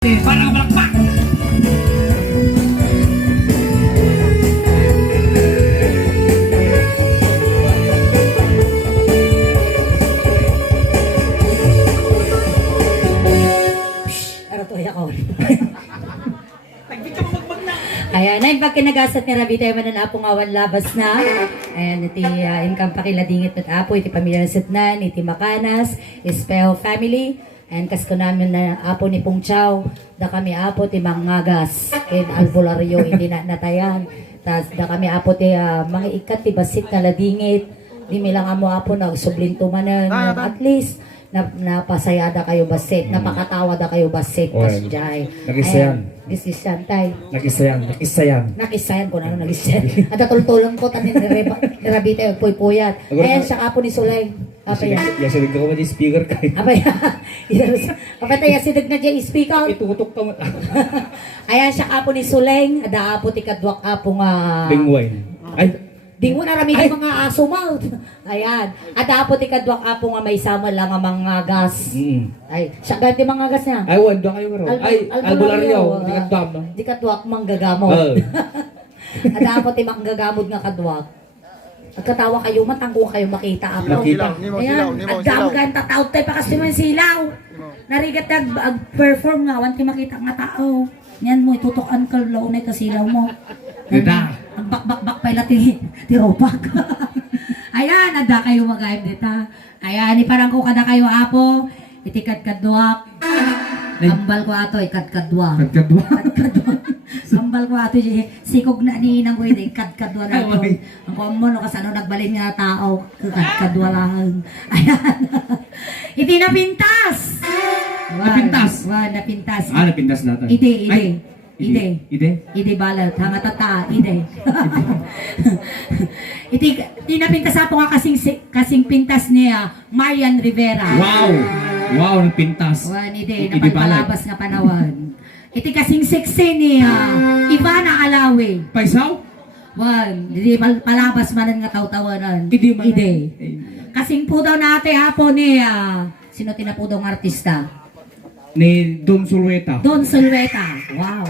Para malakpak! Ano to ya ko? Ayan, na pag kinagasat ni Rabi tayo manan apong awan labas na. Ayan, iti income pakiladingit at apo, iti pamilya na sitnan, iti makanas, Espel family. And kas ko namin na apo ni Pong Chow, da kami apo ti mangagas, in albularyo, hindi na natayan. Tas da kami apo ti mga ikat ti basit na ladingit. Di milang amo apo nagsublinto manan, at least napasayada kayo basit, napakatawa da kayo basit, pasjay. Nagisayan. Nagisayan tay. Nagisayan Kung ano nagisayan. At natultulang ko, tanin nirabita yung puy-puyat. Ayan, siya kapo ni Sulay. Apay yan. Yasalig ko di speaker kay. Apay yan. Apay tayo, sidag na dyan speaker. Itutok ka mo. Ayan, siya kapo ni Sulay. Ada apo ti kadwak apo nga. Bingway. Ay, Di mo na ramigay mga aso mouth. Ayan. At apo ti kadwak apo nga may sama lang ang mga gas. Ay, siya ganti mga gas niya. ay wala kayo ro. Ay, albularyo, di kadwam no. Di kadwak manggagamot. At apo ti manggagamot nga kadwak. Pagkatawa kayo, matangko kayo makita ako. Nakita. Ayan, at damagan tataw tayo pa kasi man silaw. Narigat nag-perform nga, wanti makita nga tao. Yan mo, itutukan ka launay kasilaw mo. Dita. Ang bakbak-bak pa ila ti ropak. Ayan, ada kayo mag-aim dita. Ayan, iparang ko kada kayo apo. Itikat kadwak. Ambal ko ato, ikat kadwak. Kadwa. Sambal ko ato sikog na ni nang ko ikat kadwa na to. Ang komo no kasano nagbalin nga tao, ikat kadwa lang. Ayan. Iti napintas. Napintas? Napintas. Napintas natin. Ide balat, hanga tata, ide. Iti napintas ato nga kasing pintas niya, Marian Rivera. Wow, napintas. Ide, napalabas nga panawan. Iti kasing sexy niya, Ivana Alawi. Paisaw? Di palabas manan nga taw-tawanan. Ide. Kasing po daw nate hapo niya. Sino tinapo daw ng artista? Ni Don Sulweta. Don Sulweta. Wow.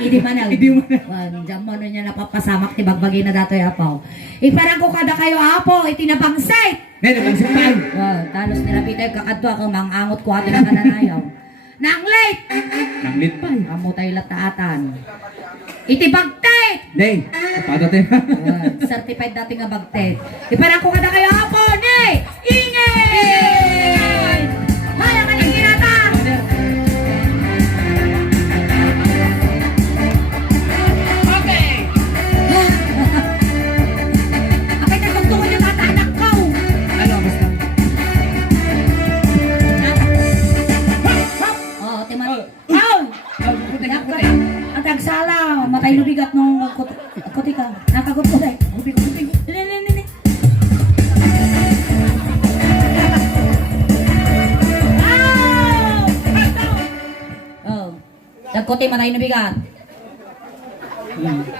Ide manal. Ide manal. Diyan mo niya napapasamak ti bagbagi na dato apo. Iparang ko kada kayo apo, itinabangsit. Nabangsay tayo. Talos nilapitay kakadwa kang mangangot ko atin ang kananayaw. Nang late. Nanglit pa. Amo tayo lataatan. Iti bagtet. Day, kapada tayo. Certified dati nga bagtet. Iparang ko kada kayo apo, ni! Ingay! Maya ka nang ginata! Okay! Apay nagtugtungan yung mga anak ko! Ano, basta? Oh, timan. Aw! Ang tagsala, matay lubigat nung kuti ka. Nakagot ko dahil. Gubi. Nini. Oh, nagkuti matay lubigat.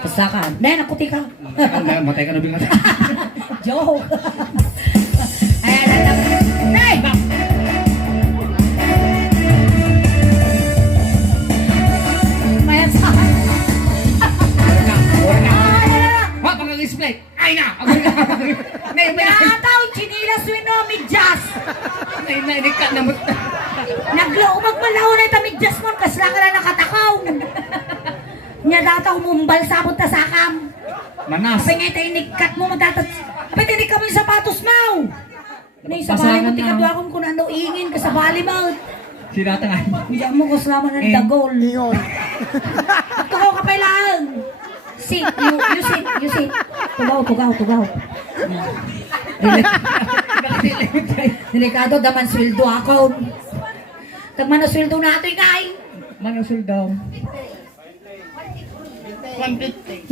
Pasakan. Dahil nagkuti ka. Matay ka na bilang. Joke. Ayan, Nay! Mayan sa... Ha, pang-display. Ay na! Nataw, chinilas wino, midjas! Nainika na mo. Naglaumag malaw na ito midjas mo, kasla ka na nakatakaw. Nya dataw mumbal sabot na sakam. Manas. Apay nga inikat mo magdatat. Apay tinik ka mo yung sapatos mo. Nay, sa bali mo tikadwa akong kung ano ingin ka sa bali mo. Sinatangay. Hindi mo kasama ng dagol. Ingon. Tugaw ka pa lang. Sit, you sit. Tugaw. Delikado, daman sweldo ako. Tagman na sweldo nato ikay. Manasul daw. 150.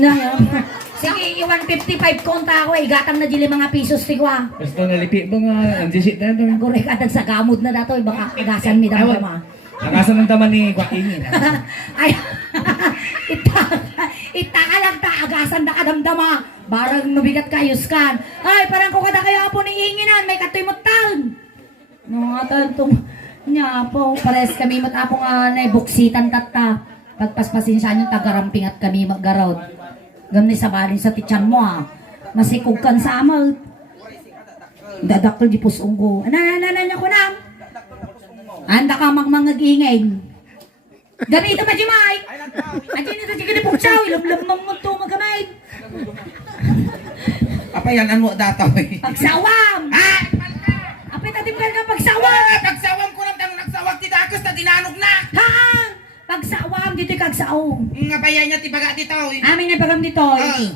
Sige, 155 konta ako eh. Gatang na dili mga pisos tigwa. Basta nalipi ba nga, andisit na doon. Korek adag sa gamod na dato. Baka agasan mi daw ma. Nakasan ng taman ni Joaquin. Ay, itaka lang ta, agasan na kadamdama. Barang mabigat kayos kan. Ay, parang kung kada kayo po ni inginan, may katoy mo taon. Mga taon tong Nya po, pares kami matapong buksitan tata. Pagpaspasin siya yung tagaramping at kami maggarod. Gamni sa balin sa tityan mo Masikog kan sa amal. Dadakol di pusong ko. Niya ko na. Anda ka magmangag-ingay. Gamito ba di Mike? Adi nito di ka ni Puksaw. Ilam-lam mo ito magamay. Apa yan mo dataw eh? Pagsawam! Ha? Apay tatim ka ng pagsawam! Nagsawang ko lang tanong nagsawag ti Dakos na tinanog na. Ha? Pagsawam dito kagsaom. Nga bayan niya ti baga ti tao eh. Amin na pagam dito.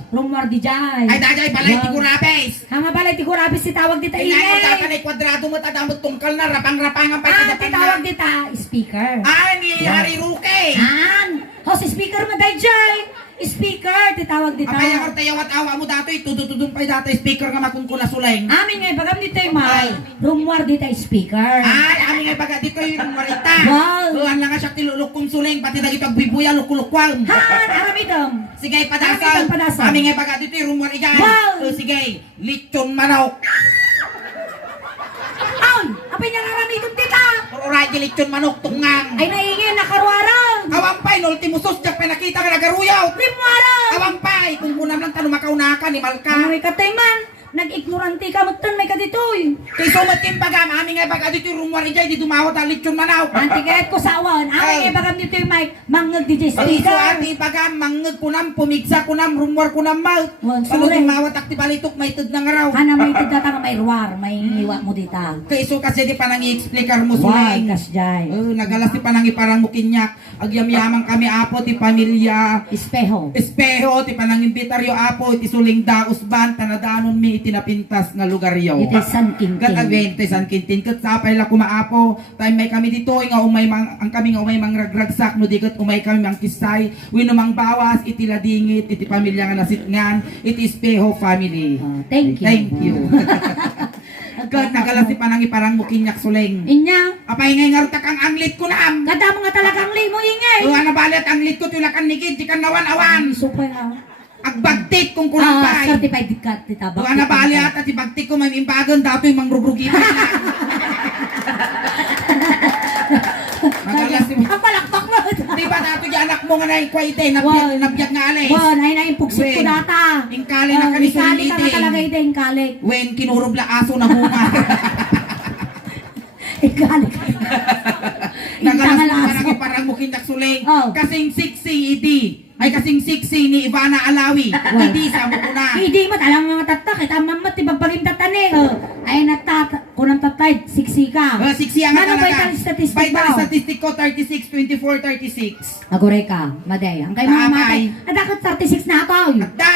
Rumor di jay. Ay dajay balay ti kurapes. Hanga balay ti kurapis si tawag dita Ay nga ingay. dapat ay kwadrado mo tadamot tungkal na rapang-rapangan pa Ti tawag dita speaker. Ah, ni Hari Ruke. An! Host speaker mo day jay. Speaker ti tawag dita. Apay ang tayo at awa mo dato tututudun pa dato speaker nga makungkuna suleng. Amin nga pagam dito may. Rumor dita speaker. Ay, amin nga baga dito yung marita. Wow. Ang lang nga siya tilulok kong suleng pati dagi pagbibuya lukulukwang. Han! Aramidom! Sige, padasal. Amin ang padasal. Amin nga baga dito yung rumor iyan. Wow. Sige, lechon manok. An! Apay niya aramidom tita! Oray, lechon manok tungang. Ay naingin nakaruarang! Awampay, nultimusos, jak pa nakita nga nagaruyaw. Limuarang! Awampay, kung kunam lang tanong makaunakan ni Malka. Ay katayman! Nag-ignorante ka mo may kaditoy! Kay sumatim bagam, amin nga baga dito yung rumor iyan, di dumawat ang lechon manaw. Antigayat ko sa awan, Ay. ay bagam dito yung mic, mangag DJ Pag iso speaker! ati bagam, mangag kunam, pumigsa kunam, rumor kunam mouth. Wan, Salo sure. din mawat akti balitok, may tud ng araw. Ana may tidata nga may ruar, may iwa mo dita. Kay iso kasi di pa nang i-explicar mo Why, sulay. kasjay? Nagalas di pa nang iparang mukinyak. Agyam-yamang kami apo, ti pamilya. Espeho. Espeho, ti panang imbitaryo apo, ti suling daos ban, tanadanon mi itinapintas nga lugar yaw. Ito San Kat Quintin. agwente san kintin kat sapay la kumaapo time may kami dito nga umay ang kami nga umay mang ragragsak no dikat umay kami mang kisay wino mang bawas iti ladingit iti pamilya nga nasitngan iti Espeho family. Thank you. Thank you. Kat nagalas ti panang iparang mukinyak suleng. Inya, Apay ngay nga rutak ang anglit ko na am. kada mga talagang limo ingay! O ana balit anglit ko tulakan nigid di kan nawan-awan. Supay ha. Agbagtit kung kunapay. Certified ka, tita. O ana bali ata ti bagtik ko may imbagan dato yung mangrugrugi pa. Nagalas ti Ang palakpak mo! Di ba dato yung anak mo nga na ikwайте, Wow. nabiyag nga alis. Wow, ay na yung pugsit ko Wen. data. Ingkali na kani sa Ikali ka nga talaga meeting. ito, ingkali. When kinurog la aso na bunga. Ikali ka. Nagalas Intangal mo aso. nga parang mukindak suling. Oh. Kasing siksi idi. Ay kasing siksi ni Ivana Alawi. Wow. Hindi sa mo na. Hindi mo talang mga tatak, kita mamat, ibabagin tatani. Ay natat, kunang tatay, siksi ka. Siksi ang Ano ba talaga. itang statistic Vital ba? statistic ko 36, 24, 36. Agore ka, maday. Ang kay mga Taamay. matay. Adakot 36 na ako. Adda.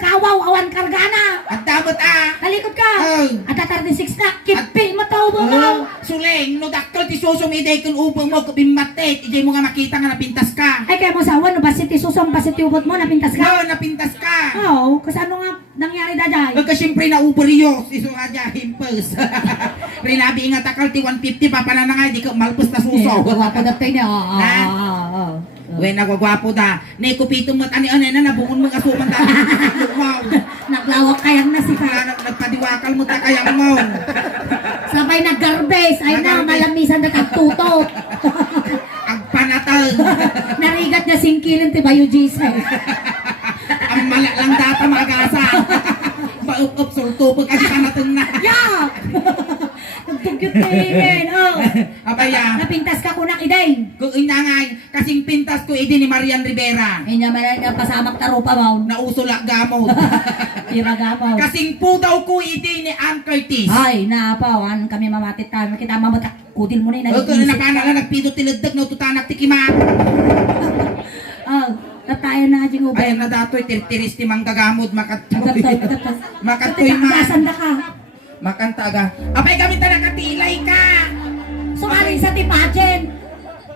Kawaw, awan kargana. Adda mo't Kalikot ka. Oh. Ada 36 na, kipil mo to mo. Oh, suling, no dakkel ti susum iday kun ubong mo kubimate, ijay mo nga makita nga napintas ka. Ay kaya mo sa awan, basit isusong, basit ubot mo, napintas ka. No, napintas ka. Oo, kasi ano nga nangyari daday? Pagka siyempre na uberiyos, iso nga dya, himpos. Rinabi nga takal ti 150 pa pa na nga, di ka malpos na suso. Gwapo datay niya. Ha? Uy, nagwagwapo da. Nay, kupito mo't ani-ani na, nabuon mo nga suman da. Wow. Naglawak kayang na si Kaya nagpadiwakal mo ta kayang mo. Sabay nag-garbage. Ay na, Nag-garbage. malamisan na tagtutot. Agpanatag. Narigat niya singkilin, tiba yung Jesus. Ang mala lang data magasa. Maup-up, sultupag, ang panatag na. Yak! Nagtugyot na ingin. Oh. Abaya, Napintas ka kunak iday. kung inangay, kasing pintas ko idi ni Marian Rivera. Ay niya malang nga pasamak tarupa mo. Nausula gamot. Iragapaw. Kasing pudaw ko idi ni Ann Curtis. Ay, naapawan kami mamatit tayo. Kita mamatak. Kudil mo na yun. O kung nakana na nagpidot tiladag na tutanak ti kimat. Oh, tatayo na jing ubay. Ay na datoy tirtiris ti manggagamod makatoy. Makatoy Asan man. na ka? Makantaga. Apay kami ta nakatilay ka. Sumarin sa tipachen.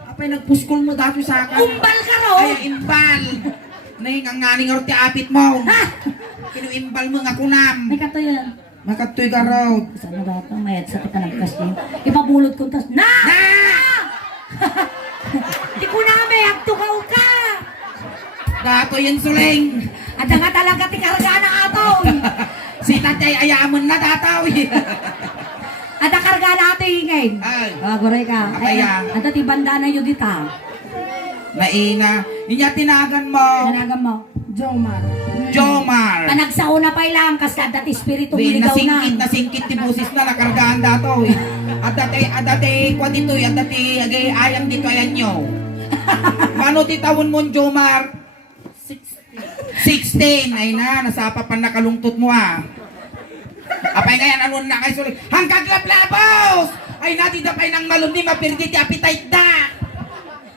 Apay nagpuskol mo dato sa akin. Umbal ka ro. Ay imbal. Nay ang nganing ro ti apit mo. Ha? Kinuimbal mo nga kunam. May kato yan. Makatoy ka raw. Saan na dato? Mayat sa kita nagkas din. Ipabulot ko tas. Na! Na! Di ko na may akto ka. Dato yun suling. At nga talaga ti karga na ato. Si tatay ayamon na dataw. Ada karga na ato hingin. Ay. Goray ka. Apaya. Ito ti banda na yun dita. Naina. Inya tinagan mo. Tanagan mo. Jomar. Panagsauna pa ilang kas dati espiritu Di, miligaw na. nasingkit ti busis na nakargaan dato. At dati, kwa dito, at dati, ayam dito, ayan nyo. Mano ti tawon mo, Jomar? 16. Ay na, nasapa pa nakalungtot mo Apay ngayon, ano na kayo sulit? Hanggang lablabos! Ay natin dapay ng malundi, mapirdi ti appetite da!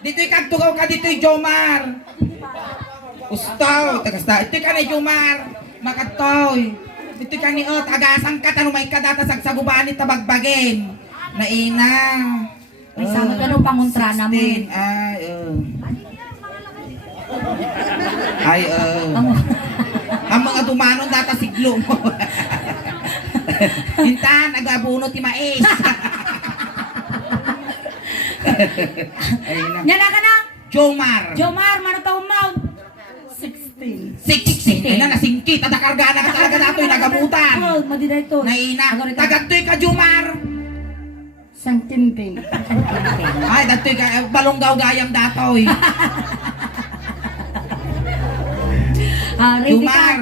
Dito'y kagtugaw ka, dito'y Jomar! Ustaw, tagasta, ito'y ka na Jomar! Makatoy! Dito'y ka ni tagasang ka, tanumay ka data sagsagubaan ni tabagbagin! Naina! May sama ka nung panguntra na mo. 16. Ang mga dumanon data siglo mo. Hintan, nagabuno ti mais. Ayun na. Yan na ka na. Jomar. Jomar, mano taon mo? 16. Ay na, nasingkit. At nakargana ka talaga na ito'y nagabutan. Oh, madiday to. Naina. Tagatoy ka, Jomar. Ay, datoy ka. Balonggaw gayam datoy. Ready ka. Jomar.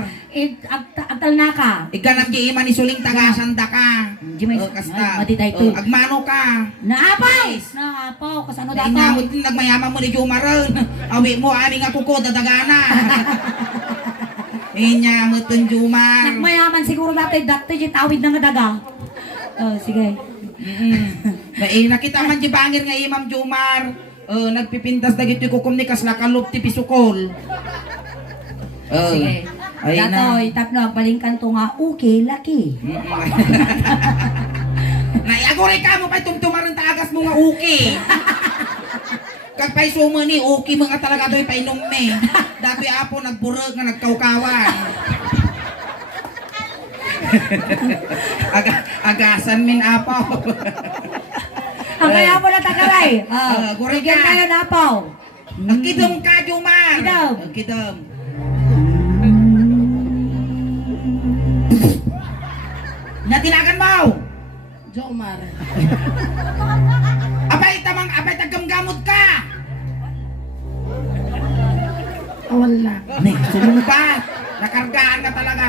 Agtal na ka. Ikanam di iman isuling tagasanda ka. Jimay, Kasta. madiday to. Agmano ka. Naapaw! Yes. Naapaw, kasano dato? Nainamot din nagmayaman mo ni Jumaron. Awi mo, aming ako ko, dadagana. Inyamot ng Jumar. Nagmayaman siguro dati yung tawid ng daga. Oh, sige. Nakita man di bangir nga imam Jumar. Nagpipintas na gito'y kukum ni Kaslakalop ti Pisukol. Sige. Ay na. Datoy, tapno, palingkan to nga, okay, laki. Naiagoray ka mo pa'y tumtumaran tagas mo nga uki. Kagpay sumo ni uki mga talaga do'y painom me. Dati apo nagburag nga nagkaukawan. Agasan min apaw. Ang kaya mo na tagaray. Guray Bigyan ka. kayo na apaw. Nagkidom ka, Jumar. Kidom. Nagkidom. Natinagan mo. Jomar. Abay, taggamgamot ka. Wala. Sumumbat. Nakargaan ka talaga.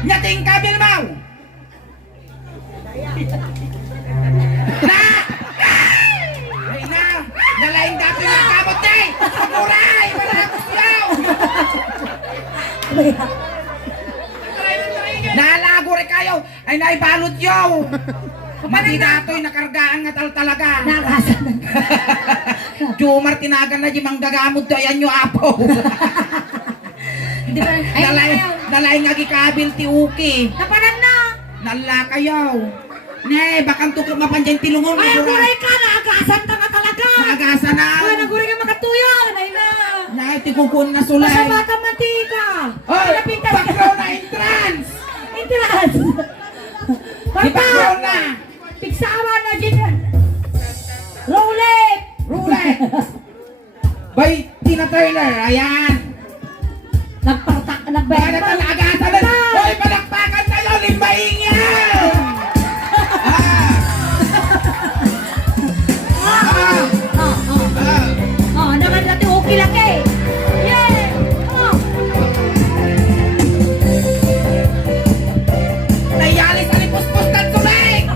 Nyating kabil mo. Na! Ay na! Nalain dati ng kamot day! Paguray! Malakos yaw! Nalago rin kayo! Ay naibalot yaw! Mati dato'y nakargaan nga talaga! Nakasan. Jumar tinagan na di manggagamot to ayan nyo apo! Di ba? Ay, Nalain nga gikabil ti uki! napanan na. Nala kayaw! Ne, bakang tukot mapanjang tilungon! Ay, aguray ka, naagasan ka nga talaga. Nagasa na! Ay, naguray ka makatuyo. Nay na. Nay, tikukun na sulay! Masabata mantika. Hoy! Pinapintas ka. Background na entrance! Intras. Di background na! Pigsama na dyan. Roulette. Roulette! By Tina Turner, ayan! Nagpartak, Kaya nagbenta. talagasa na! Hoy, palakpakan tayo! Limbaing yan! Naman natin okay laki. Yeah. Nayalis ang ipos-pos ng tulig!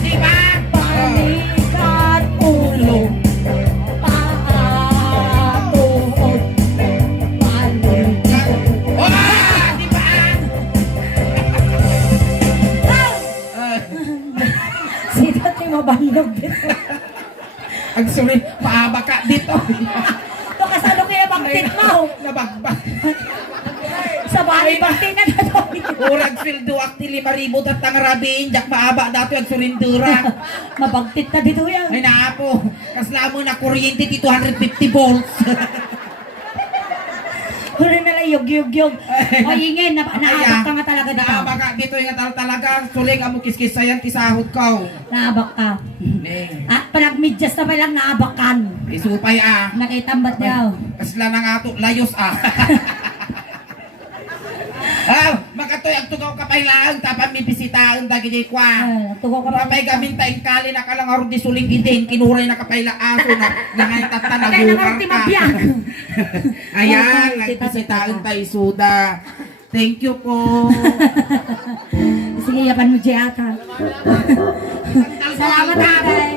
Di ba? Panikat ulo. Paatuhod. Panikat. Di ba? Sino tayo mabalog dito? Ang sorry, maaba ka dito. Ito kasano kaya baktit mo? Nabagbag. Sa bali baktit na nato. Urag fildo akti 5,000 at tangarabiin. Jak maaba dato yung surindura. Mabagtit na dito yan. Ay naapo. Kasla mo na kuryente ti 250 volts. Huli na lang yug. O ingin, naabak ka nga talaga dito. Naabak dito yung talaga. Suling amo kiskis sayan ti sahod ko. Naabak ka. At panagmidyas na pa lang naabakan. Isupay Nakitambat daw. Kasla na nga to, layos makatoy ang tugaw kapailaan tapan may bisitahan dagiti kwa. Tugaw ka pa. Kapay gamin tayong kali na kalang araw di suling idin, kinuray na kapailaan so na nangaytata na Kaya gukar naman ka. mabiyag. Ayan, nagbisitahan tayo suda. Thank you po. Sige, yapan mo Jiyaka. Salamat tatay.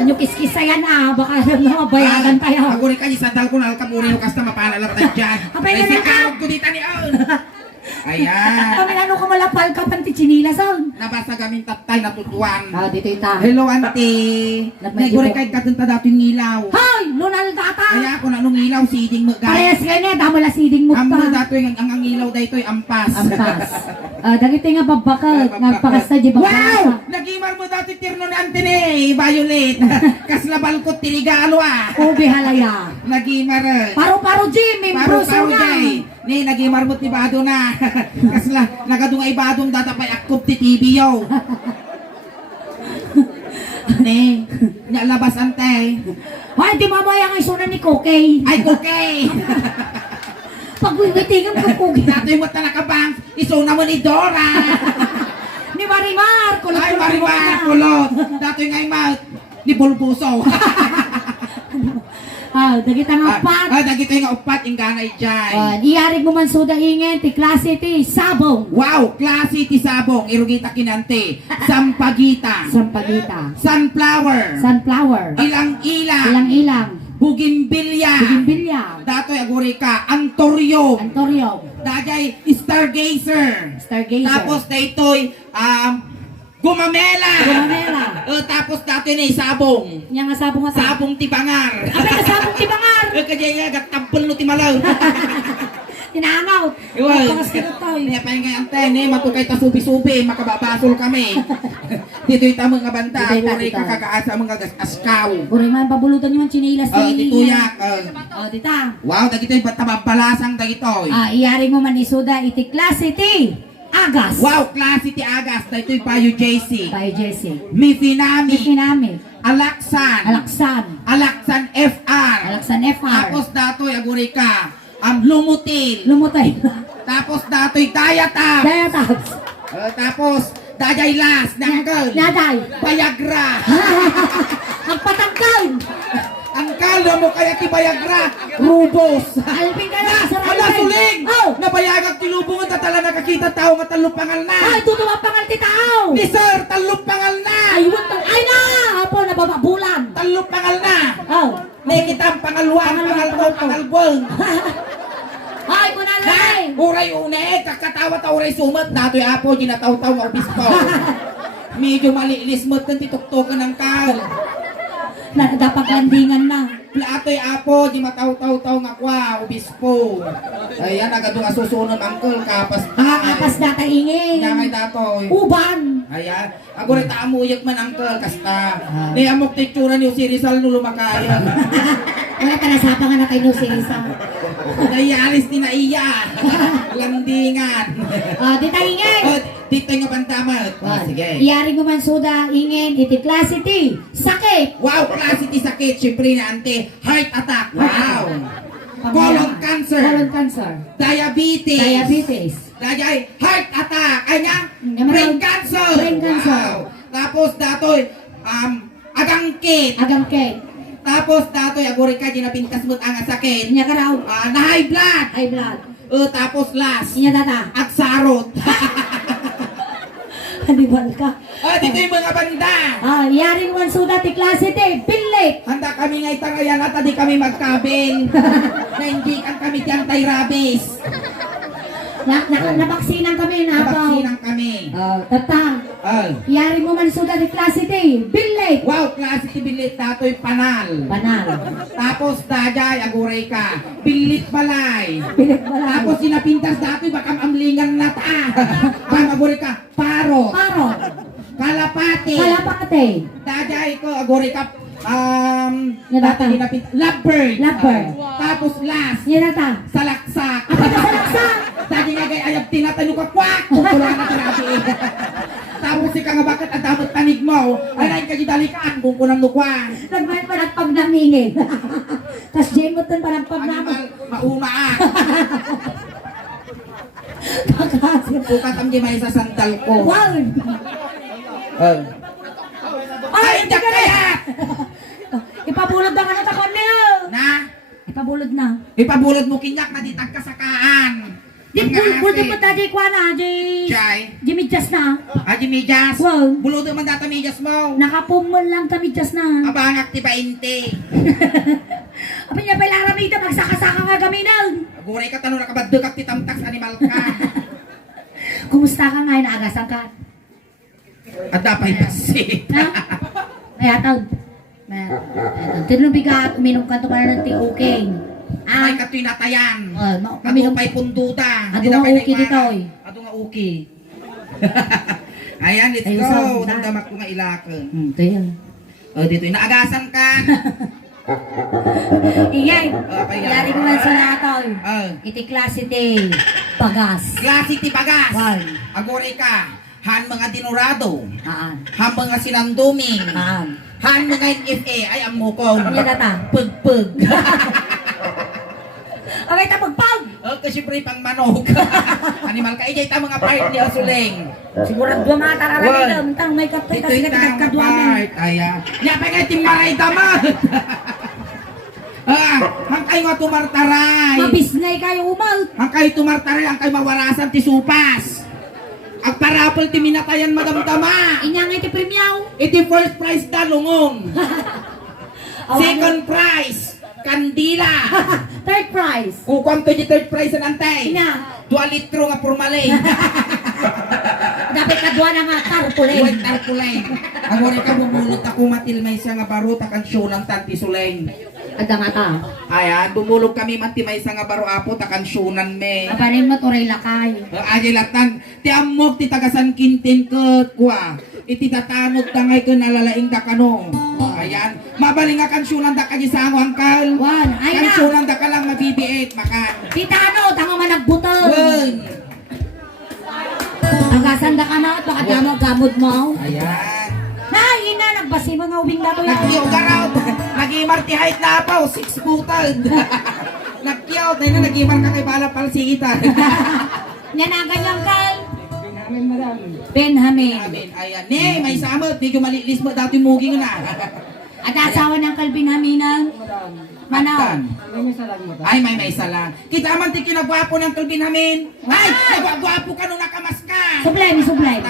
Ano kiskisayan baka mabayagan tayo. Ako rin kayo sandal ko na alkamuri yung kasta mapanalat tayo dyan. Abay, Ay, ganun si ka. Arog ko dito ni On. Ayan. Kami ano ka malapal ka panti chinilason. Nabasa gamin tatay natutuan. Dito ita. Hello, auntie. Naguri kayo katunta dato yung ilaw. Hoy, lunal tata. Kaya ako na nung ilaw, siding mo Parehas kayo niya, damo la siding mo Ang pa. dato yung ang ilaw dito ay ampas. Ampas. Dagiti nga babakal, nagpakasta di Wow! babakal. Nagimar mo dati tirno ni Antene, Violet. Kaslabal ko tinigalo Ubi halaya. Nagimar. Paro-paro Jim, impruso Paro nga. day. Ni nagimar mo ti bado na. Kasla nagadungay badong datapay akop ti TV yo. Ni, nalabas ante. Hoy, di mamaya nga isunan ni Kokey. Ay, okay. Pagwiwitingan ko Kokey. Dati mo ta nakabang, iso naman ni Dora. Ni Marimar, kulot Ay, Marimar, kulot. Dati nga yung ni Bulbuso. Dagita nga pat. Dagito yung upat, yung ganay dyan. Iyarig mo man suda ingin, ti klase ti sabong. Wow, klase ti sabong, irugita kinante. Sampagita. Sampagita. Sunflower. Sunflower. Ilang-ilang. Ilang-ilang. Bugimbilya. Bigimbilya. Dato'y agurika. Antorium. Antorium. Dagay, stargazer. Stargazer. Tapos dato'y, gumamela. Gumamela. Tapos dato'y na sabong. Yang nga sabong nga Sabong ti bangar. Abay ka sabong ti bangar. Kaya gatampol no ti malaw. Tinangaw. Iwal. Pangas ka tayo. Kaya pa yung antene, matukay ta subi-subi, makababasol kami. Dito yung tamang nga banta, Dito yung kuri tata. ka kakaasa mga askaw. Buray man, pabulutan nyo ang chinilas Dito yak. Dita. Wow, dagito yung tababalasang dagito. Iyari mo man isuda, iti klase ti Agas. Wow, klase ti Agas, dito yung Payo JC. Tayo, Jesse. Mifinami. Kinami. Alaksan. Alaksan. Alaksan FR. Alaksan FR. Tapos dato'y aguri ka, lumutil. Lumutay. Tapos dato'y Diatab. Diatabs. Tapos Dajay Las, Nangkel. Naday. Viagra. Ang patangkal. Ang kalo mo kaya ti Viagra, Rubos. Alpin ka na sa Ala suling! Oh. Nabayagag ti lubong at tala nakakita tao nga talupangal na. Ay, tutuwa pangal ti tao. Ni sir, talupangal na. Ay, wutang. Ay na. Apo, nabababulan. Talupangal na. Oh. May kitang pangalwan, pangalto, pangalbong. Ay, kunalay. Uray une, kakatawa ta uray sumat. Dato'y apo, ginataw-taw nga obispo. Medyo maliilis mo kung tituktukan ng kal. Dapat landingan na. Plato'y apo, di mataw-taw-taw nga kwa, obispo. Ayan, agadong asusunom angkol, kapas. Mga kapas data ingin. Nyamay dato'y. Uban. Ayan, ako rin taamuyag man angkol, kasta. Ni amok titsura ni si Rizal no lumakayan. Wala ka nasapa nga na kay Nusirisa. Nayalis ni Naiya. Landingan. Dita ingin. Dito nga bantamat. Sige. Iyari mo man suda ingin. Iti klase ti. Sakit. Wow, klase ti sakit. Siyempre na ante, heart attack. Wow. Colon cancer. Colon cancer. Diabetes. Diabetes. Dajay, heart attack. Anya, Naman- brain cancer. Brain cancer. Wow. Tapos datoy, agangkit. Agangkit. Tapos datoy, aguri ka, ginapintas mo't ang sakit. Inya ka raw. Na high blood. High blood. Tapos last, Inya tata. agsarot. Kanibal ka. Dito yung mga banda. Iyari mo man suda ti klase ti. Pilit. Handa kami ngay tangayan at di kami magkabil. Naindikan kami ti anti-rabies. Nabaksinan kami na apaw. Nabaksinang kami. Tata. Iyari mo man suda ti klase ti. Pilit. Wow, klase ti bilit dato'y panal. Panal. Tapos dajay, aguray ka. Bilit balay. Pilit wala. Tapos sinapintas dato'y baka amlingan na ta. Bang aguray ka. Parot. Parot. Kalapati. Kalapate. Dajay ko, aguray ka. Dati Yata. hinapit, lovebird. Lovebird. Tapos last, Yan ata. salaksak. Salaksak. Dati nga kay ayab tinatayo ka kwak. Kukulaan na tirabi. Tapos ika nga bakit ang dapat tanig mo? Ay nahin ka dalikaan kung kunang nukwan. Nagmayad pa ng pagnamingin. Tapos jemot ng parang pagnamot. Animal, maumaan. Kakasin. Bukat ang di may sa sandal ko. Wow! Ay, hindi kaya! Ipabulod na ka na takon niyo! Na? Ipabulod na. Ipabulod mo kinyak na ditag kasakaan. Di bulod mo tadi kwa na, di... Chay. Di medyas na. Aji medyas. Wow. Buludo man data medyas mo. Nakapumol lang ka medyas na. Abangak ti painte. Apa niya pala ramita magsaka-saka nga gaminan. Aguray ka tanong nakabadukak ti tamtak sa animal ka. Kumusta ka nga inaagasan ka? At dapat pasi. Ha? Mayataw. Tinong bigat, uminom ka to para ng okay. May katoy natayan. Ado Uminom pa'y punduda. Ado nga uki dito, oy. Ado nga uki. Ayan, let's Ay, go. usap. Nagdamak ko nga ilakon. Ito yan. Dito, inaagasan ka. Iyay. Apay yan. Yari ko man sa natoy. Iti klase ti bagas. Klase ti bagas. Wan. Aguray ka. Han mga dinurado. Haan. Han mga sinanduming. Haan. Han mga NFA. Ay, ang mukong. Yan ata. Pagpag. Abay ta pagpag. Kasi pre pang manok. Animal ka. Ijay ta mga part ni Osuleng. Siguro dua mga tararami Wan. na. Tang may katoy Ito kasi yung tamang kadua men. part. Ayan. Nya pa nga timaray tama. Hangkay nga tumartaray. Mabisnay kayo umal. Hangkay tumartaray. Hangkay mawarasan ti supas. Ang parapol ti minatayan madamdama. Inyangay ti premyaw. Iti first prize dalungong. Second prize, kandila. Third prize. Kung kwanto di third prize ang antay. Inya. 2 litro nga purmalay. Dapat kadua na nga tarpulay. Huwag tarpulay. Ang wari ka bumulot ako matilmay siya nga barot akan show ng tanti suleng. Ada nga ta. Ayan, bumulog kami matimay sa nga baro apo takan syunan me. Aparin mo turay lakay. Aji latan, ti amok ti tagasan kintin ket kwa. Iti tatanod tangay ko nalalaing da kano. Ayan, mabaling nga kansyunan da kaji sa angkal. Wan, ay na. Kansyunan da ka lang mabibiit makan. Titano, tango man nagbutol. Wen. Agasan da ka na at baka damo gamod mo. Ayan. Nay, ina, nagbasi mga ubing dato yan. Nagkiyaw ka raw. Nag-imar ti height na apaw, 6 butad. Nagkiyaw, tayo na nag-imar ka kay bala palsigitan. Yan na ganyang kal. Benjamin. Amen. Ayan. Ne, may samot. Medyo malilis mo dati muging na. At asawa ng kal Benjaminan. Manaw. Ay, may isa lang. Kita man ti kinagwapo ng Calvin Hamin. Ay, nagwagwapo ka nung nakamas ka. Sublay, mi sublay.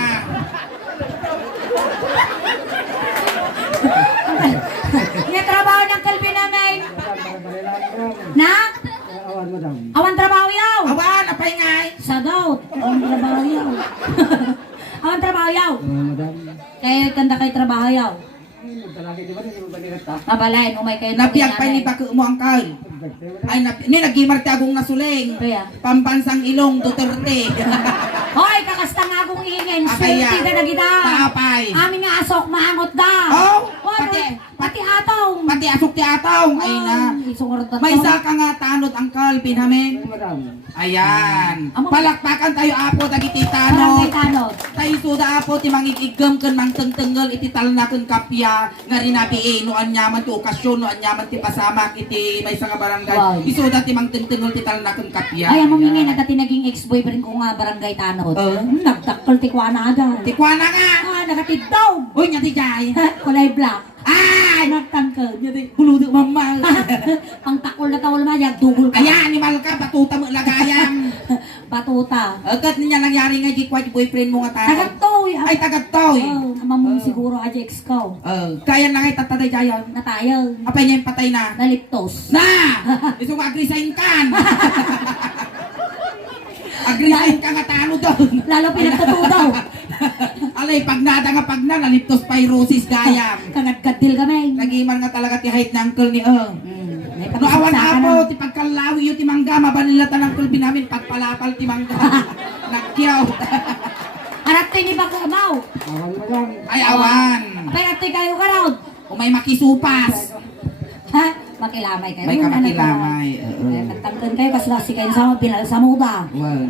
Nga trabaho ng kal Benjamin. Na? Awan trabaho yaw. Awan, apay ngay. Sa daw. Awan trabaho yaw. Awan trabaho yaw. Kaya kanda kay trabaho yaw. Nabalain, umay kayo. Napiyag pa ni bako mo ang kail. Ay, ni nagimar ti agong nasuling. Kaya. Pambansang ilong, Duterte. Hoy, kakasta nga akong iingin. Akaya. Swerte na kita. Paapay. Amin nga asok, maangot da. Oh, Pati atong. Pati asok ti ataw. Ay na. May isa ka nga tanod ang Calvin Hamin. Ayan. Palakpakan tayo apo dagiti tanod. Tanod. Tayo suda apo ti mangigigam ken mangtengtengel iti talna ken kapya nga rinapi no anyaman ti okasyon no anyaman ti pasamak iti may nga barangay. Wow. Isuda ti mangtengtengel ti talna ken kapya. Ay, among ingin na dati naging ex-boyfriend ko nga barangay Tanod. Nagtakol ti kuwana ada. Tikwana nga. Nakatiddaw. Uy, nga ti jay. Kulay black. Ay, Nagtangkad. buludo mammal. Pang takol na tawal mayag, dugol ka. Kaya animal ka, batuta mo lagayam. Patuta. Agad niya nangyari nga di kwa di boyfriend mo nga tayo. Tagattoy. Ay, tagattoy. Oh, amam siguro aja ex ko. Kaya na ngay tataday jayan. Natayaw. Apay niya yung patay na. Naliptos. Na! Ito nga agresign kan. Agresign ka nga tano doon. Lalo pinagkatudaw. Alay, pag nada nga pag na, naliptos pyrosis gayam. Kangat-kadil kami. Nagiman nga talaga ti height ng uncle ni May No awan pagsaksakan apo, na. ti pagkalawi yung timangga, mabanilatan ng kulbi namin, pagpalapal timangga. Nagkiyaw. Arat ni ba kamaw? Ay, awan. Pero ito'y kayo ka raw. Umay makisupas. Ha? Makilamay kayo. May kamakilamay. Nagtangkan kayo kasi lasi kayo sa mga pinal sa muda. Well.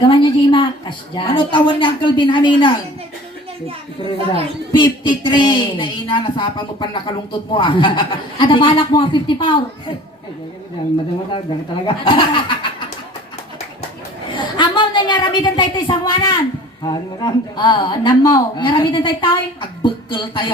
Gaman nyo, Jima. Kasya. Ano tawon niya Uncle Binhaminag? 53. Naina, nasapa mo pa nakalungtot mo ah. At balak mo ang 50 power. Talaga. Amaw na niya ramitan tayo tayo sa buwanan. Hari mo ram. Namaw. Naramitan tayo tayo. Agbekal tayo.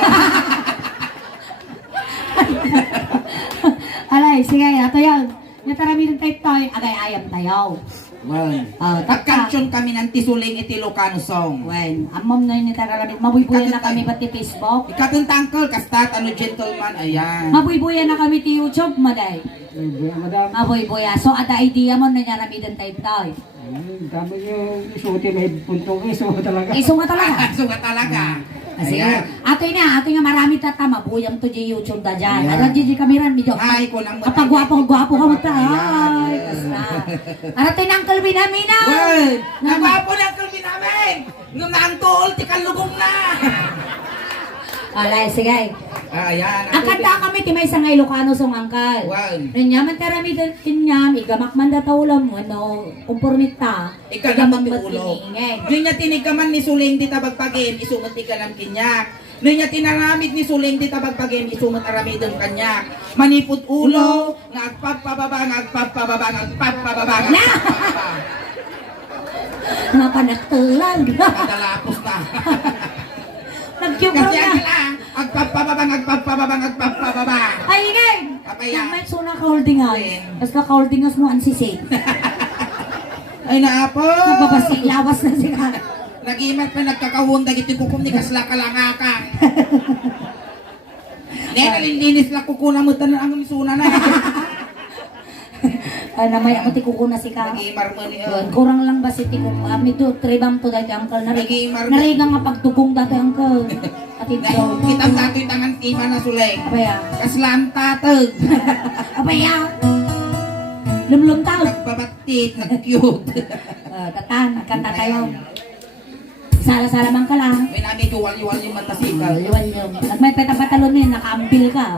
Alay, sige, ato yan. Nataramitan tayo tayo. Agay ayam tayo. Well. Tagkansyon kami ng tisuling iti Ilocano song. Wen, amam na yun nitaramit. Mabuybuyan na kami pati Facebook. Ikatong Uncle, kastat, ano gentleman, ayan. Mabuybuyan na kami ti YouTube, maday. Madam. Mabuybuya. So, ada idea mo na naramitan tayo tayo. Tama yung isuti may puntong iso talaga. Iso nga talaga. Suga talaga. Sige. Ayan. Ato nga marami tata, mabuyam to di YouTube da dyan. Ayan. Ada di kamiran, medyo. Ay, ko lang Kapag gwapo ka mo ta. Ayan. Ay, basta. Ato yung Uncle Binamina. Well, nagwapo na Uncle Binamin. Nung naangtol, tikalugong na. Alay, sige. Ayan. Ang kanta kami, ti may isang Ilocano song angkal. Wow. Nanyaman tarami tinyam, igamak man datawlam mo, no, kumpormita. Ika naman ti ba't ulo. kiningin. Nung niya tinikaman ni Suling di tabagpagin, isumot ika ng kinyak. Nung niya tinaramid ni Suling di tabagpagin, isumot aramid ang kanyak. Manipot ulo, ngagpapababa, ngagpapababa, ngagpapababa, ngagpapababa. Napanaktulan. Kadalapos na. Nag-cube Kasi na. ang lang, agpapababa, ngagpapababa, ngagpapababa. Ay, ingay! Kapaya. May suna ka-holding ay. Basta ka-holding as mo ang sisig. Ay naapo. Nagbabasi, lawas na siya. Nag-imat pa nagkakawundag iti kukum ni kasla kalangakang. Nalinis lang kukuna mo tanan ang misuna na. Na may ako ti kukuna si ka. Nag-imar mo ni Yun, kurang lang ba si Tiko? Amito, tribam to dati, uncle. Nag-iimar- Narigang nga pagtugong dati, uncle. At ito. Kitang dato'y tangan tima na suleng. Abaya. Kaslam tatag. Abaya. Lumlum tao. Nagbabatit, nag-cute. Tatan, kanta tayo. Sala-sala man ka lang. May namin yuwal-yuwal yung matasikal. Liwan yung. Nagmay petapatalon mo yun, nakaambil ka.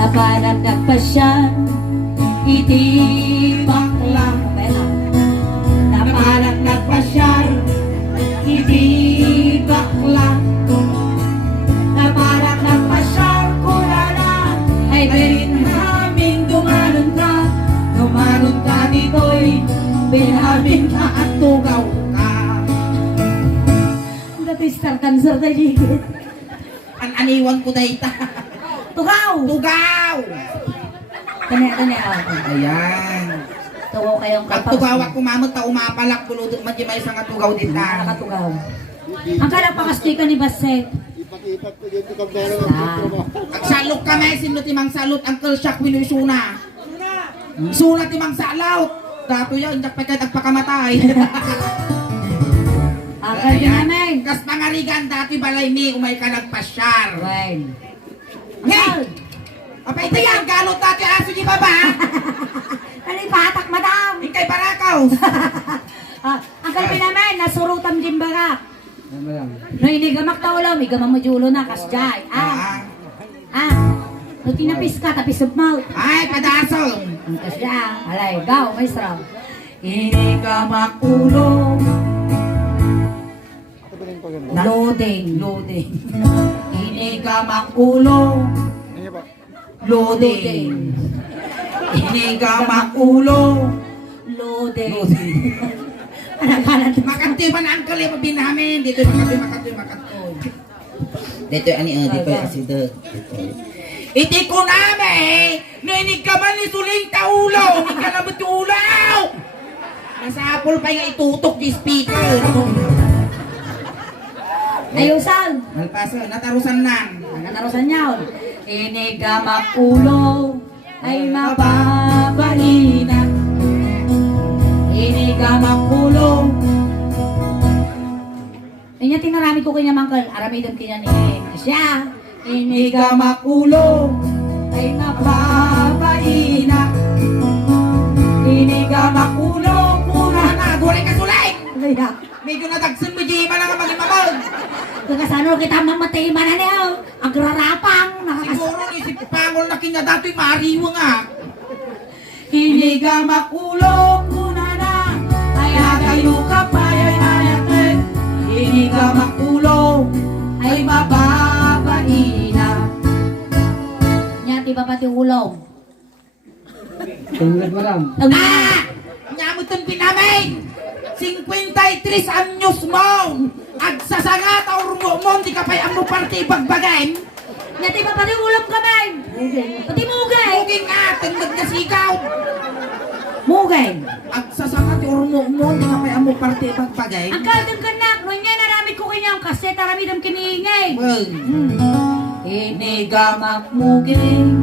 Napanagdag pa siya, iti bakla. Napanagdag pa siya, iti bakla. Napanagdag pa siya, kulala. Ay berin namin dumanon ka dito'y binamin ka at tugaw ka. Dati star dancer na higit. An-aniwan ko dahita. Tugaw! Tugaw! Tanya. Ayan. Tugaw kayong Pag kapag. tugawak kumamot ta umapalak buludot madya may isang tugaw din na. Nakatugaw. Ang kalapakastoy ka ni Baset. Agsalok kami, sino timang salot, Uncle Shaq Wilusuna. Suna timang salot. Dato yan, dak pa kayo tagpakamatay. Ang kalapin namin. Kas pangarigan, dati balay mi, umay ka nagpasyar. Well. Hey! Apay ito yan, galot dati aso di baba. Talipatak, madam. Ikay barakaw. Ang kalapin namin, nasurutam jimbaga. Madam. No, inigamak taulo, igamang mo julo na, kasjay. No, tinapis ka, tapis of mouth. Ay, padasol. Ang kasya, alay, gaw, maestro. Inigamak ulo. Loading. Inigamak ulo. Loading. Inigamak ulo. Loading. Anak-anak. Makati man ang kalima binamin. Dito makati. Dito ani dito asida. Iti ko name. No inig ka man ni suling taulo. Inig ka na betulaw. Nasa apple pa nga itutok di speaker. Ayusan. Malpaso, natarusan nan. Natarusan niya. Inigamak ulo ay mapabalina. Inigamak ulo. Inya tinarami ko kanya mangkal. Aramidon kanya ni siya. Inigamak ulo ay mapabalina. mababaina. Iniga makulong kuna na. Guray ka sulay! Kaya, Medyo nadagsan mo, Jima lang ang magimamag. kasano kita mamatay man na niya. Ang rarapang. Siguro isip pangol na kinya dato'y mariwa nga. Iniga makulong kuna na. Kaya kayo kapayay ayatin. Iniga makulong ay mababaina. Nya, di ba pati ulong? Tungod madam. Nyamutan pinamin! 53 anyos mo! Agsasangat or mo, di ka pa'y amo parte ibagbagain. Nya, di ba pati ulong kamay? Pati mugay. Huwag nga, tangad na sigaw. Mugay. Agsasangat or mo, di ka pa'y amo parte ibagbagain. Ang kaldang kanak, no niya naramit ko kanyang kasi taramidam kiningay. Inigamak muging.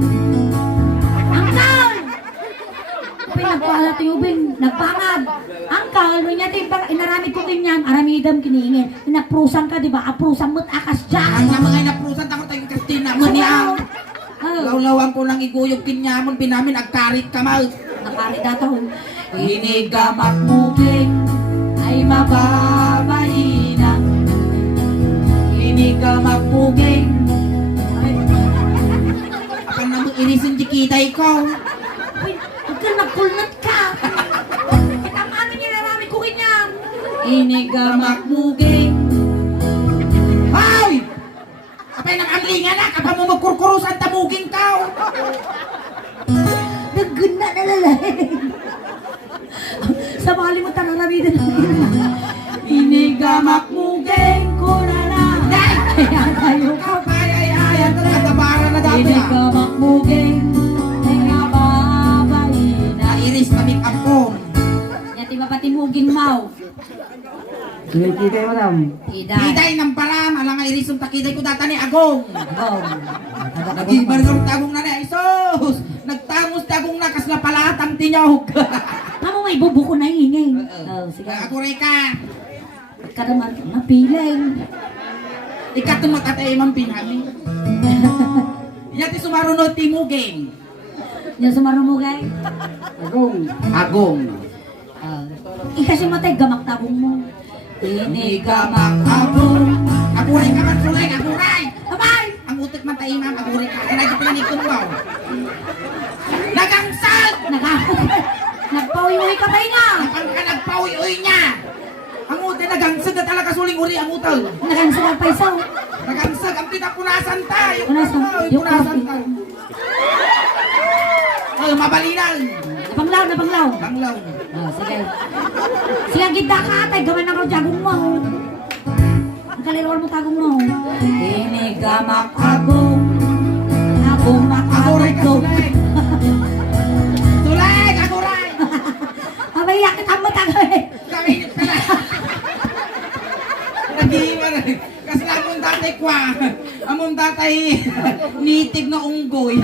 Angkal! Pinagpahala tayo bing, nagpangad. Angkal, no niya tayo inaramit ko kanyang aramidam kiningay. Naprusan ka, di ba? Aprusan mo't akas Ang dyan. nga mga inaprusan, tako tayong kastina mo niya. Lawlawan ko lang iguyog kinyamon, pinamin agkarit ka mal. Nakarit dato. Inigamak muging ay mababaina. Inigamak muging. Akan naman inisin di kitay ko. Uy, huwag ka nagkulnat ka. Ang ano niya naramit ko kanyang. Inigamak muging. Hoy! Kapay ng amlingan na, kapag mo magkurkurusan tamuging tao. Nagguna na lalay. Sa bali mo tararamidan na. Inigamak muging kunana. Kaya tayo ka. Kapay ay ayan, katabara na dati ah. Inigamak muging. Ay mababaina. Nairis kaming ampon. Yati ba pati muging mau? Kinikikay madam. Iday. Hiday ng param, alang nga irisong takiday ko data ni Agong. Agong. Nag-ibargong tagong na na, Isos! Nagtangos tagong na, kasla palatang tinyog. Kamu may bubuko na ingay. Oh, sige. Ako rin ka. Ka naman, napilay. Ikat tumakatay mang pinami. Yati sumarunod timuging. Yan sumarumugay. Agong. Agong. Ikasi matay gamak tabong mo. Inigamak agong. Aguray ka man sulay, aguray! Abay! Ang utot man tayo ma'am, aguray ka. Kaya naging pinanikong wow. Nagangsag! Nagpawiwi ka ba nga? Ang ka nagpawi-uy niya. Ang utot nagangsag na talaga suling uri ang utot. Nakansagal pa isaw. Nagangsag ang pinapunasan tayo. Punasan? Yung Punasan coffee. tayo. Oh, mabalinan. Napanglaw, napanglaw. Banglaw. Oh, sige. Sige, gitda ka atay. Gawin na ko jagong mo. Ang kalilawal mo tagong mo. Inigamak agong. Agong Aguray ka makagong. sulay. Sulay, aguray. Abay, yakit ang matagay. Kainit pala. Nag-iiwan na. Kasi among tatay kwa. Among tatay nitig na unggoy.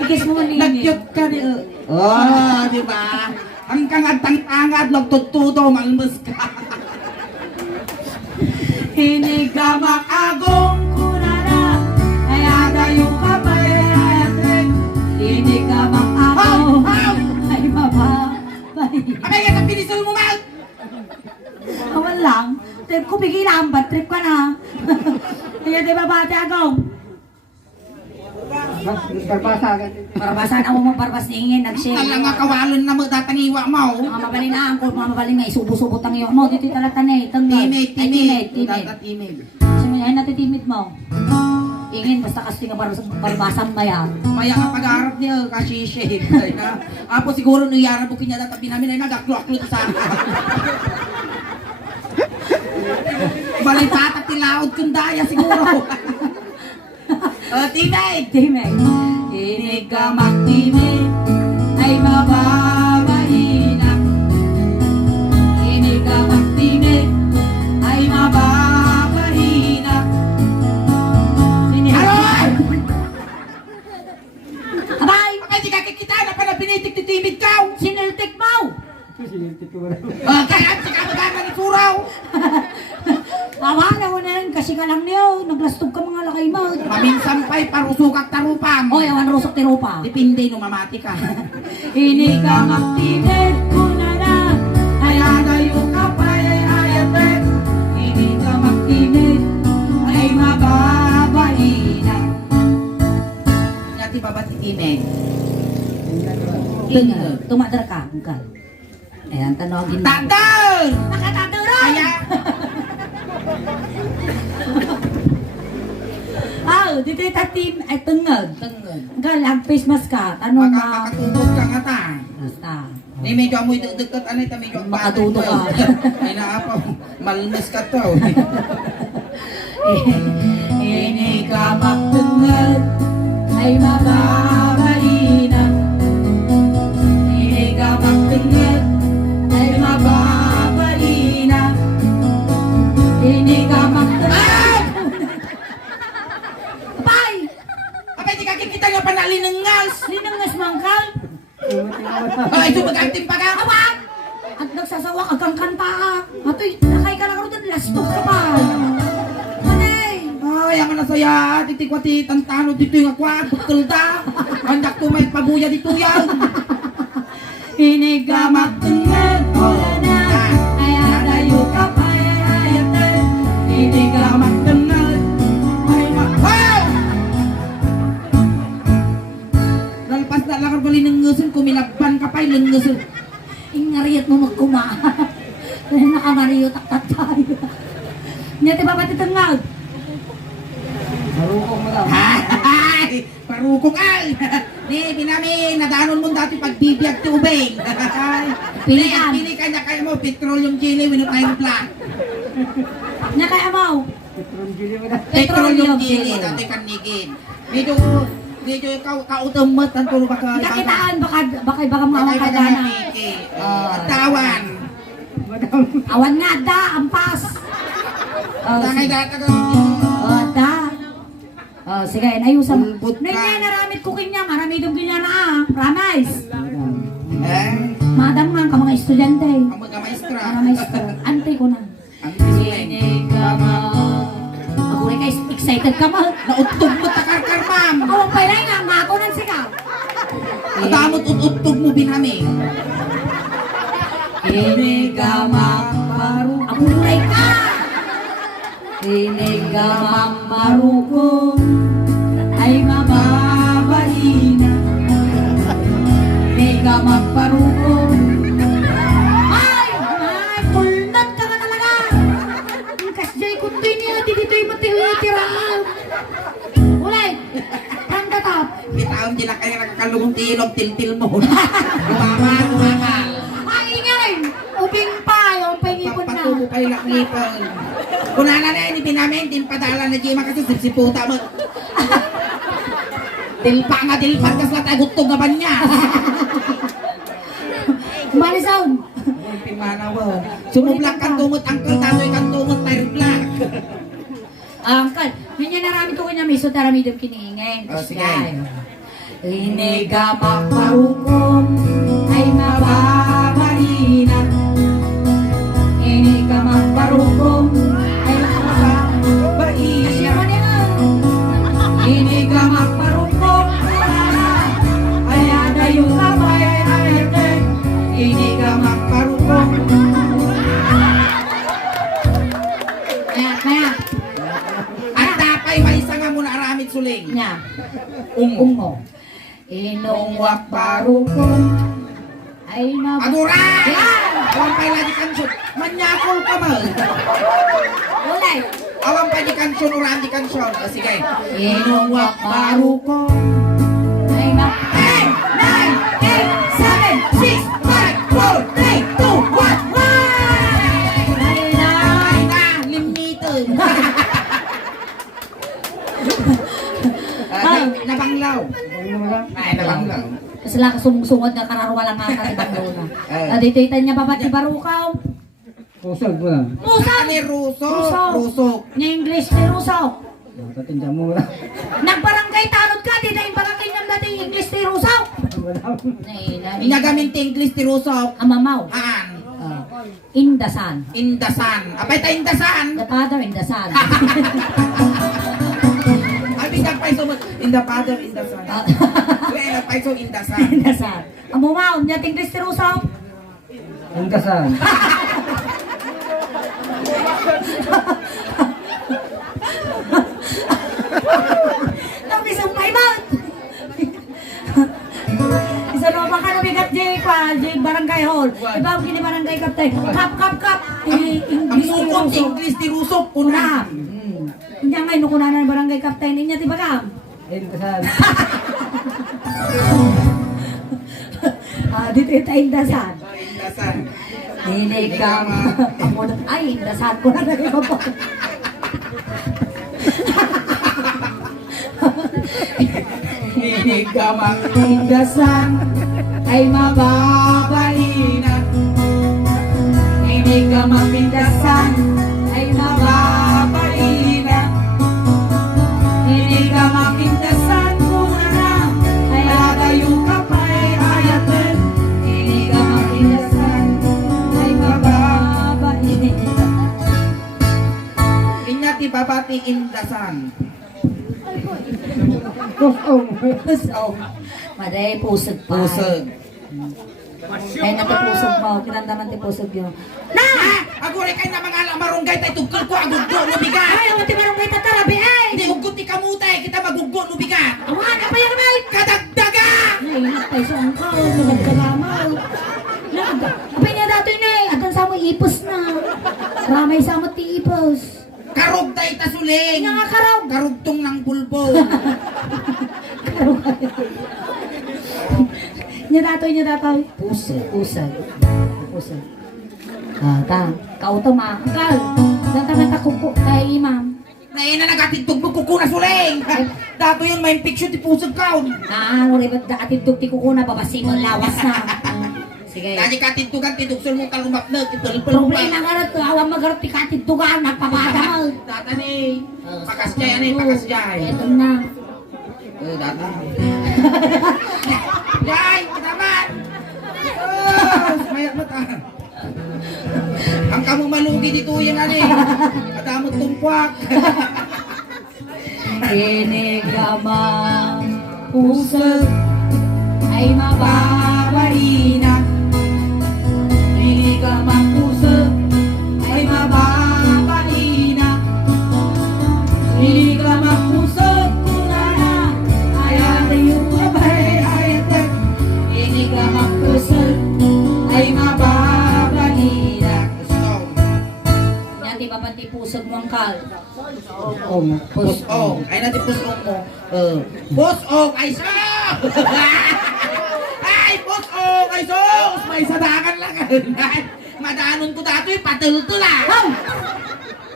Ikis mo man Nagyot ka ni... Oh, di ba? Ang kangad-tangangad, nagtutudo, malmas ka. Hinigamak agong kunana, kaya dayo ka pa yayatin. Inigamak agong. Haw! Ay, baba. Abay, yan ang pinisol mo, Mal! Awan lang. Trip ko bigilan, bad trip ka na. Kaya di ba bate agong? Karpasa. Barbasan ako mong barbas ningin, nag-share. Alang nga kawalon na mo datangiwa mo. Mga mabalinaan ko, mga mabalin nga, isubo-subo tang iyo mo. Dito talaga tanay, tanggal. Timid, Ay, timid. timid. Timid. Ay, natitimid mo. Ingin, basta kasi nga barbasan mayan. Maya nga pag-aarap niya, kasishe. Apo siguro nung yara bukin niya databi namin ay nagaklo-aklo sa Balitatak tilaod kung daya siguro. Timid! Timid. Inigamak timid ay mababahina. Inigamak timid ay mababahina. Aroy! Abay! Ay, di ka kikita na pala binitik ni timid ka! Siniltik mo! Kaya si kamag-anak ni Suraw. Awala ko na lang kasi ka lang niyo. Naglastog ka mga lakay mo. Paminsampay, parusukak tarupam. Oy, awan rusok tirupa. Depende no mamati ka. Ini ka magtinid ko na na. Ay adayo ka pa ay ayate. Ini ka magtinid ay mababaina. Ngati babat itineng. Tingnan, tumadar ka. Engkal. Ayan, tanogin na. Tadal! Nakataturan! Kaya, Dito yung tatim ay tungod. tengod. Engkal, ang face mask ka. Tanong ma... Makakatubog ka nga ta. Basta. Ni medyo amoy dugdugtot anay ta medyo Makatuto ka. Ay naapaw. Malmes ka to. Ini ka magtungod ay mababalina. Ini ka magtungod ay mababalina. Ini ka magtungod. Apay! Abay di kakikita nga panalinengas. Linangas mangkal. Ay ito mag-acting pa ka. Awag! At nagsasawa ka kang kanta ka. Atoy, nakay ka lang ako doon. Lastok ka pa. Manay! Ay, ang nasaya, titikwati, tantano, dito yung akwad, buktulda. Andak to may pabuya dito yan. Ini ka magtungod na ay adayo ka pa ay ayate. Ini ka magtungod ay Wow! Nalpas na lang ang balinengusin, kumilaban ka pa, ilengusin. ingariyat mo magkuma. Nakamariyo taktat tayo. Nyati ba pati tungod? Marukong mo lang. Ay, parukong al. Ni, pinami, nadanon mo dati pagbibiyag ti ubeng. Ay, Pilikan. Pili ka niya kayo mo, petroleum chili, winutayong plan. Nya kay amaw. Petron Juli mo lang. Petroleum chili, dati kanigin. Medyo kautumot, ang puro baka. Nakitaan baka mga kagana. At tawan. Awan nga da, ampas. Tangay data ka. Da. Sige, inayusan. Ulbot ka. Nay, naramit cooking niya. Marami dong ganyan na Promise. Eh, Madam nga ka mga estudyante. ang mga maestra. Para maestro. Ante ko na. Ang bisuling. Ako rin guys, excited ka ma. Nautog mo takarkar, ma'am. Ako ang pailay nga, nga ako nang sigaw. Damot ututog mo binami. Inigamang maru. Ako rin ka. Inigamang marukong ay mababalina. Inigamang parukong. Ay! Ay! Kulnat ka ka talaga! Ang kasjay continue. Dito'y matihitirahan. Ulit! Ang tatap. Bitaon din na kayo nakakalugong tilog, tiltil mo. Umama. Ay, ingay! Uping pa! Yung pangipon na. Pagpatubo kayo laknipon. Kunana na yun, ibinamin, din padala na Jima kasi sipsiputa mo. Dilpa nga, dilpan kas latay, gutog nga ba niya? Malisaw! Pimanawa. Sumublak kang tumot, angkol, tatoy kang tumot, tire black. Angkal, niya narami ko kanya miso tarami daw kiningin. Oh, sige. Iniga maparukom ay mababalina. Iniga maparukom ay mababalina. Iniga maparukom ay adayo kapay ayate. Iniga maparukom. Kaya. At tapay, may isa nga muna aramid suling. Nya. Ungo. Ungo. Inungwak parukong ay mababa. Agura! Yan! Awang pa'y lagi kansyon. Manyakol ka mo. Ulay! Awang pa'y di kansyon, uran di kansyon. O sige. Inungwak parukong ay mababa. 10, 9, 8, 7, 6, 5, 4, 3, 2, 1, 1! Ay na! Ay na, limited. Nabanglaw. Ay, nabanglaw. Kasi lang sumungsungod na kararwa lang nga sa ibang luna. Eh. Dito niya babat ni Barukaw. Pusag mo lang. Musang! Ani ruso. Ruso! Ruso. Ni English ni Ruso. Tatinda mo lang. Nagbarangay tanod ka, di na yung barangay niyang dati English ni Ruso. Wala. Nay, Inagamin ti English ti ruso. Amamaw. Aan. Indasan. Indasan. Apay ta indasan. The father Indasan. Abi nagpay so in the father indasan. Wala nagpay so indasan. Indasan. Amo ma, unya ting Kristirusaw. Ang dasan. Tapi sumpay ba? Isa no baka nabigat di barangay hall. Iba kini barangay kaptay. Kap. Ang sukot English di rusok Kunam. kunam. Hindi ngay no kunanan barangay kaptay ninya ti bagam. Ang dasan. Dito yung Indasan. Indasan. Hindi ka ay, Indasan ko na rin po. Hindi ka indasan ay mababaina. Hindi ka mapindasan ay mababaina. Hindi ka mapindasan kung ano ay lagayo ka pa ay ayatin. Hindi ka mapindasan ay mababaina. Inyati babati indasan. Maday, pusog pa. Pusog. Ay, natipusog mo. Kinandaman tipusog yun. Na! Agure kay na mga marunggay tay tugkol ko aguggo no bigat. Ay, ang mati marong may tatarabi ay! Hindi ugot ti kamutay kita maguggo no bigat. Awan, apa yung kamay? Kadagdaga! Ay, nakapay sa angkaw. Nagdagamaw. Apa niya dato yun eh. Atan sa mo ipos na. Ramay sa mo ti ipos. Karog tay tasuling. Nga nga karog. Karugtong ng bulbo. Niya dato. Pusag. Kau to ma. Kal. Nanta kuko kay imam. Ngayon na nagatintog mo kuko na suling. Dato yun may picture ti pusog kaon. Ribad da atid ti kuko na babasimon lawas na. Sige. Dali katintugan tidugsol mo kalumapnag itulpul Problema nga rin, awang magarot ti katitugan, nagpapata mo. Data ni pakasjay ani pakasjay. Ito na. Data. Yay, naman. Mayat mata. Ang kamu malugi dito yan ani. Kadamot tumpuak. Inigamang pusag ay mababaina. Inigamang pusag ay mababaina. Inigamang pusag kunana ay ariyo abay ayatek. Inigamang pusag ay mababaina. Nyati babanti pusag mo ang kal. Pusong. Ay natin pusong mo. Pusong ay so! Ay pusong ay so! May sadakan lang. Madanon ko dato yung patulto na.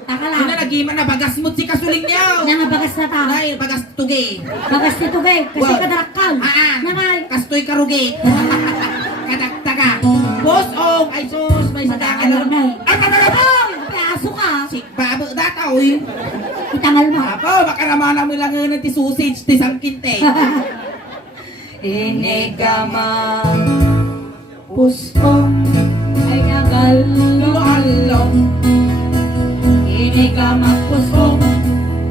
Taka Ano lang. nagiman na bagas mo si kasuling niyo. Nga nga bagas na ta. Ay bagas tugi. Bagas nito kay. Kasi Wow. kadarakal. Nga nga. Kastoy karugi. Kadagtaga. Pusong ay sus! May sadakan Madakalor lang. na eh. Ay! Piaso ka. Babo dataw eh. Itangal mo. Apo, baka naman mo lang ng ti sausage, ti sangkinte. Inigamang puspong ay nagalong. Inigamang puspong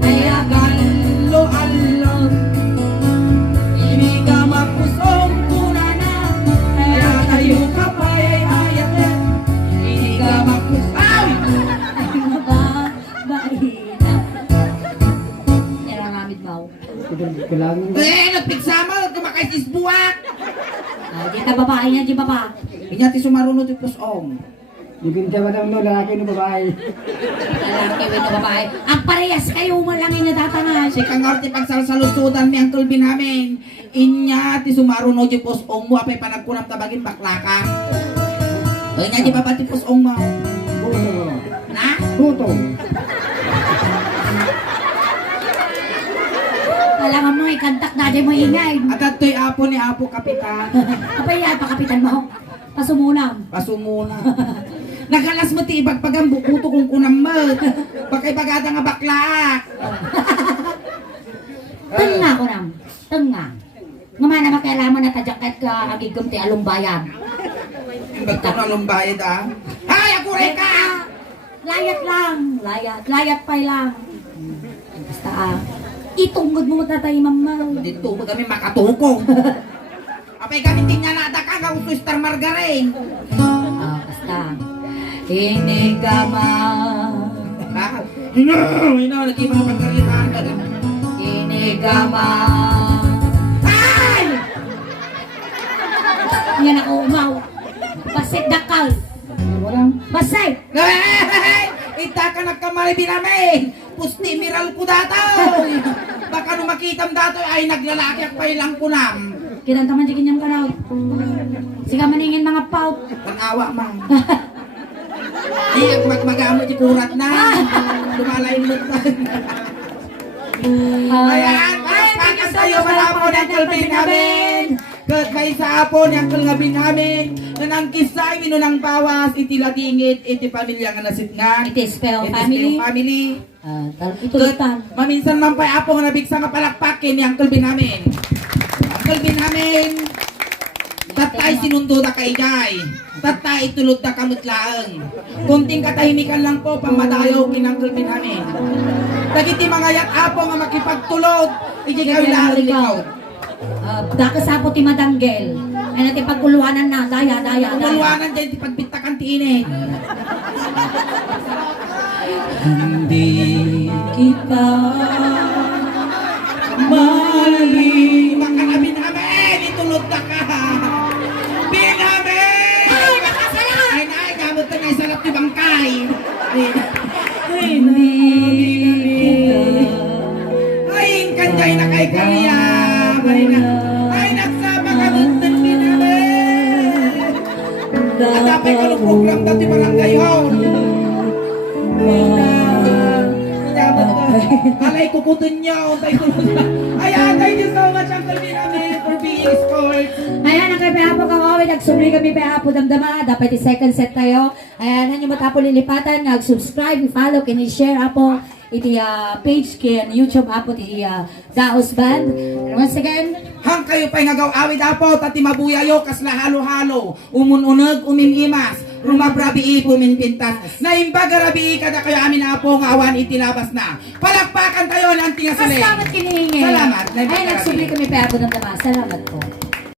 ay nagalong. Inigamang puspong kunana ay tayo kapay ay ayatin. Inigamang puspong ay mababaina. Yan ang amid mo. Kailangan. Nagpigsama, kumakay sisbuak. Di ka babae niya, di baba. Inya ti sumarunod ti pusong. Hindi ka ba naman lalaki ng babae? Lalaki with na babae. Ang parehas kayo mo lang yung natatangan. Si Kangar ti pagsalsalusudan mi Uncle Bin namin. Inya ti sumarunod ti pusong mo, apay panagkunam tabagin baklaka. O inya ti baba ti pusong mo. Buto. Na? Buto. Kailangan mo ikantak na di mo ingay. At ato'y apo ni Apo Kapitan. Apa yan, pakapitan mo? Pasumulam. Pasumuna. Nagalas mo ti ibagpagang bukuto kung kunam mo. Bakay bagada nga baklak. Tenga ko nam. Tenga. Nga man naman kailangan na tajakat ka agigom ti alumbayan. Ba't ka nalong bayad ah? Ha? Ay, ako ka! Layat lang. Layat pa lang. Basta itungod mo tatay mama. Dito ba kami makatukong? Apay gamitin niya na ka kang Star Margarine. Basta. Hindi ka man. Lagi mga pagkaritaan ka. Hindi ka man. Ay! Yan ako umaw. Basit dakal. Basay. Ita ka nagkamali namin. Pusti miral ko dataw. Baka nung makitam datoy ay naglalaki at pailang kunam. Kinanta man di kanyang kanaw. Siga maningin mga paut. Panawa man. Di ang magmagamo di kurat na. Lumalain mo na. Ayan, pakas tayo malapon ang kalbin namin. Kat may sa apon ang kalbin namin. Nanang kisay, minunang bawas, itiladingit, iti pamilya nga nasitngan. It is Spell It is family. Spell family. Itulutan. Maminsan man pa'y apo nga nabigsa nga palakpakin ni ang kalbin namin. Ang kalbin namin. Tatay sinundo da kaigay. Tatay itulod da kamutlaang. Kunting katahimikan lang po pamadayaw kinang kalbin namin. Dagiti mga yat apo nga makipagtulod. Iji kami lahat likaw. Daka sa po ti madanggel. Ay natin pagkuluanan na. Daya. Umalwanan dyan di pagbitakan ti init. Hindi kita mali. Baka na binamin, itulod na ka. Binamin! Ay, nakasalat! Ay, nay, gamot na nga salat ni Bangkay. Hindi kita. Ay, kanjay na kay Kariya. Ay, nagsama ka mo ng binamin. At dapat ka ng program dati barangay hall. Alay kukutin niyo. Ayan, thank you so much Uncle Binami for being sport. Ayan, ang kami hapo kakawin. Nagsubli kami pa hapo damdama. Dapat i-second set tayo. Ayan, hanyo matapo lilipatan. Nag-subscribe, i-follow, kini-share hapo. Iti page kay YouTube hapo ti Daos Band. And once again, Hang kayo pa'y nagaw awid apo. Tati mabuyayo kasla halo-halo. Umununag, uminimas. Rumabrabi puminpintas. Naimbaga rabi kada kayo amin apo nga awan itinabas na. Palakpakan tayo ng tingasali. salamat kinihingi. Salamat. Ay, nagsubli kami pa hapo damdama. Salamat po.